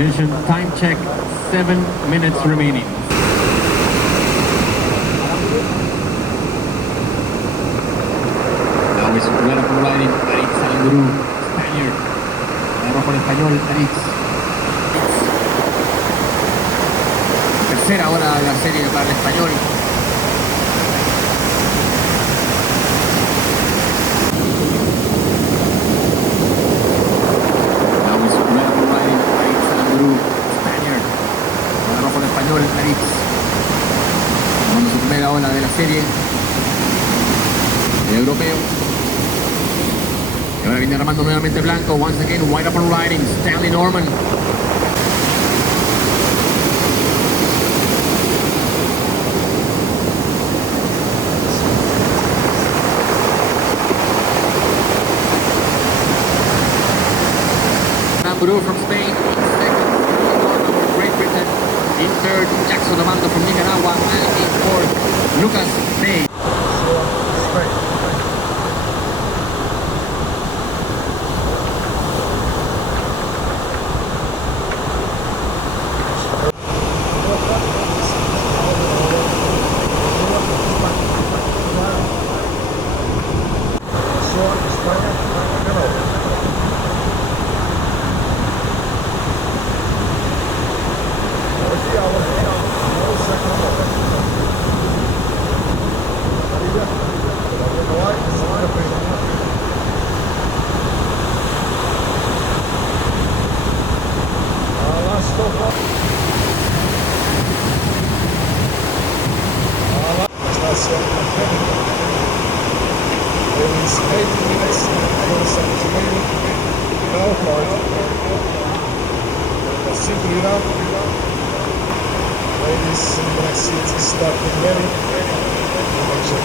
Attention, time check, 7 minutes remaining. Now is well up and riding, Aritz Alandru, Spaniard. Ganó con español, Aritz. Tercera hora de la serie para el español. Cuando su primera ola de la serie el europeo, y ahora viene armando nuevamente blanco. Once again, wide up and riding, Stanley Norman. Bru from Spain, in third, Jackson Amando from Nicaragua, and in fourth, Lucas Bay. Simply enough, ladies in the back seats, start getting ready. Make sure